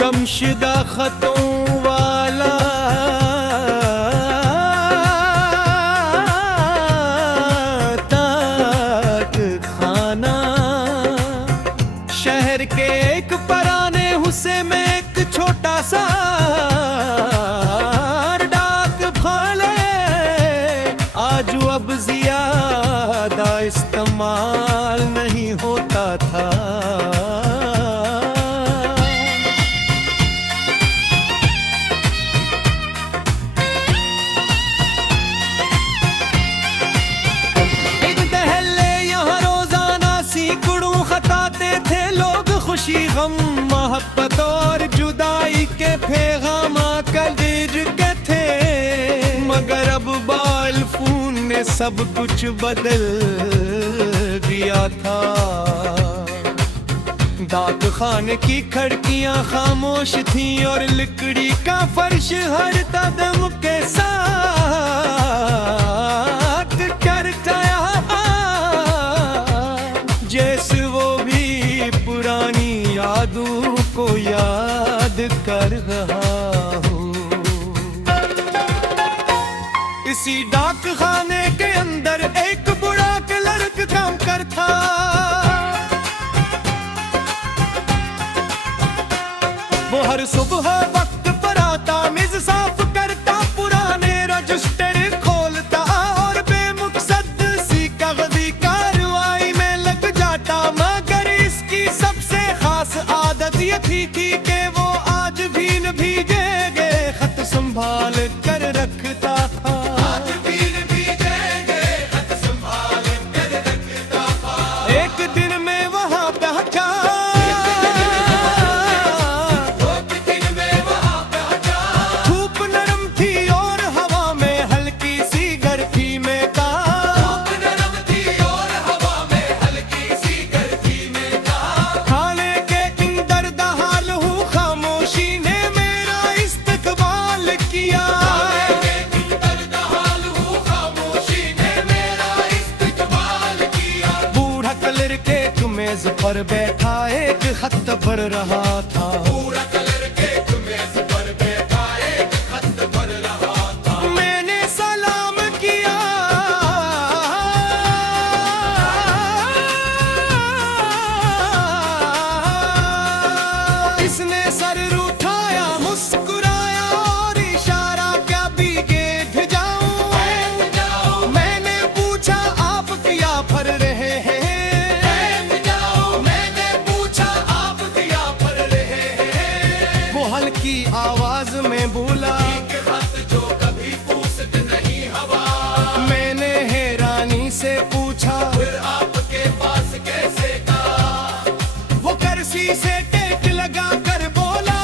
गमशुदा खतों वाला ताक खाना, शहर के एक पराने हुस्से में एक छोटा सा डाक भाले, आज अब ज्यादा इस्तेमाल नहीं होता था। खुशी गम मोहब्बत और जुदाई के पैगाम कदर के थे, मगर अब मोबाइल फोन ने सब कुछ बदल दिया था। डाक खाने की खिड़कियां खामोश थीं और लकड़ी का फर्श हर कदम के साथ करटाया, जैसे वो भी पुरानी यादों को याद कर रहा हूँ। इसी डाक खाने के अंदर एक बूढ़ा क्लर्क काम करता, वो हर सुबह वक्त पर आता, मेज साफ करता, पुराने रजिस्टर खोलता और बेमकसद सी कागजी कार्रवाई में लग जाता। मगर इसकी सबसे खास आदत ये थी कि वो आज भी न भीगे गए खत संभाल कर रखता था। आज भी न भीगे गए खत संभाल कर रखता था। एक दिन में वहाँ पहुँचा, धूप नरम थी और हवा में हल्की सी गर्मी में था। खाने के इंदर दहाल हूँ, खामोशी ने मेरा इस्तकबाल किया। बूढ़ा कलर के मेज पर बैठा एक खत पढ़ रहा था। मैंने सलाम किया, इसने सर उठाया, मुस्कुराया और इशारा क्या भीगे जाऊं। मैंने पूछा आप क्या पढ़ रहे हैं। वो हल्की आवाज में बोला, जो कभी पूछत नहीं हवा। मैंने हैरानी से पूछा, फिर आपके पास कैसे का। वो कर्सी से टेक लगा कर बोला,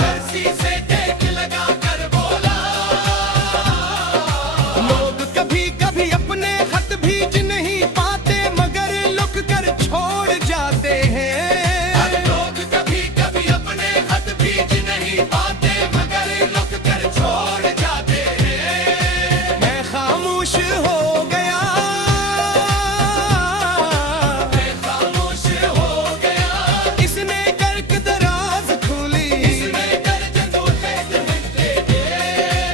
कर्सी से टेक लगा कर बोला। लोग कभी कभी अपने खत भेज नहीं पाते, मगर लुक कर छोड़ जाते हैं। लोग कभी कभी अपने खत भेज नहीं पाते, मगर लुक कर छोड़ जाते हैं। मैं खामोश हो गया, मैं खामोश हो गया। इसने गर्क दराज खोली, इसने गर्ज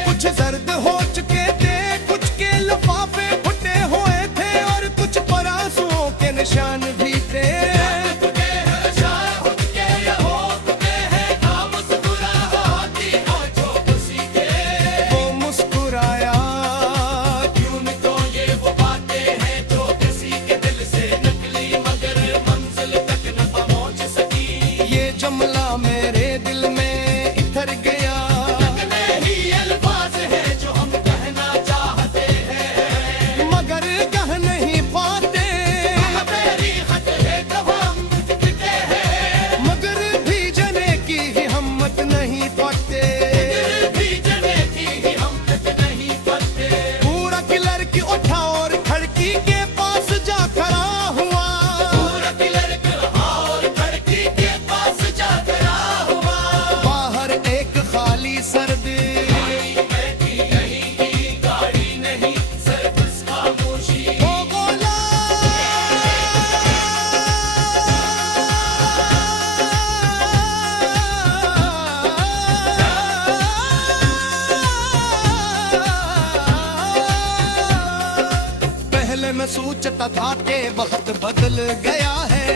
कुछ जर्द हो चुके थे, कुछ के लिफाफे फटे हुए थे और कुछ परासुओं के निशान भी थे। जुमला मेरे दिल में इतर गया, ही अल्फाज है जो हम कहना चाहते हैं, मगर कह नहीं पाते। मेरी खत है तो हम लिखते हैं, मगर भीजने की ही हिम्मत नहीं पाते। भीजने की ही हिम्मत नहीं पाते। पूरा क्लर्क उठा और खिड़की के पास जा खड़ा हुआ। पूरा क्लर्क और खिड़की के पास जा खड़ा हुआ। भाके वक्त बदल गया है,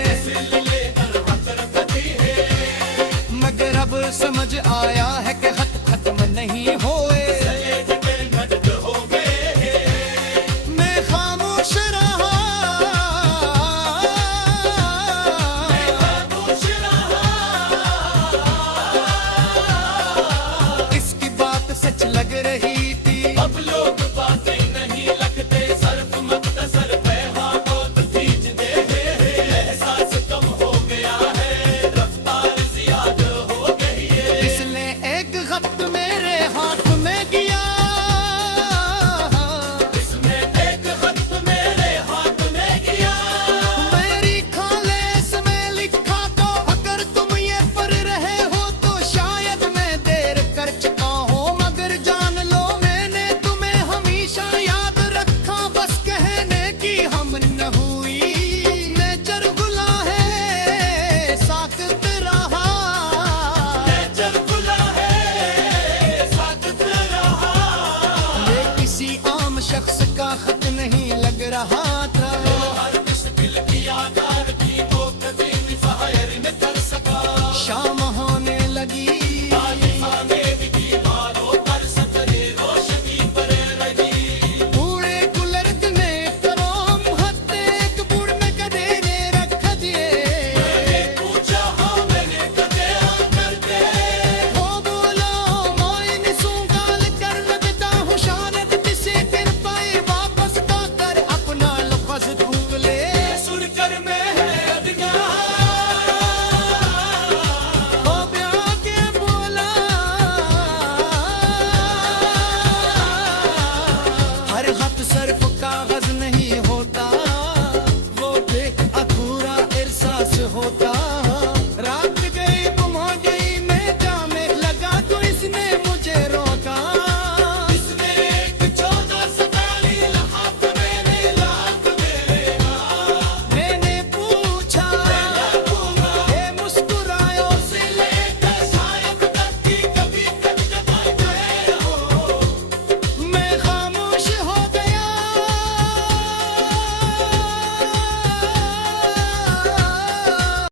मगर अब समझ आया है कि खत खत्म नहीं होए। मैं खामोश रहा, इसकी बात सच लग रही थी। अब लोग बातें नहीं लगते, सर्फ मुख्तसर पैगामों खींच दे हैं। एहसास कम हो गया है, रफ्तार ज्यादा हो गई है। इसने एक खत मेरे हाथ में किया, इसमें एक खत मेरे हाथ में किया। मेरी खालिस में लिखा तो अगर तुम ये पढ़ रहे हो तो शायद मैं देर कर चुका हूँ, मगर जान लो मैंने तुम्हें हमेशा याद रखा। बस कहने की हम न हुई, नेचर गुला है साकत रहा। नेचर खुला है, साकत रहा। ये किसी आम शख्स का खत नहीं लग रहा था, हर मुश्किल की आकार की वो कभी भी ज़ाहिर न कर सका। शाम होने लगी, तालिबाने भी दीवारों पर सतरे रोशनी पर रही। पूरे कुलर्द ने तमाम हत्ते एक बुढ़ में कदे ने रख दिए। मैंने पूछा हाँ मैंने कदे हाँ कर दे। हो बोलो मोइन सुगाल कर लगता हूँ शायद किसी दिन पाए वापस का कर अपना लफ्ज ढूंढ ले। सुनकर मैं है अदगा, हो ब्याह के बोला, हर खत सिर्फ कागज नहीं होता, वो एक अधूरा एहसास होता। रात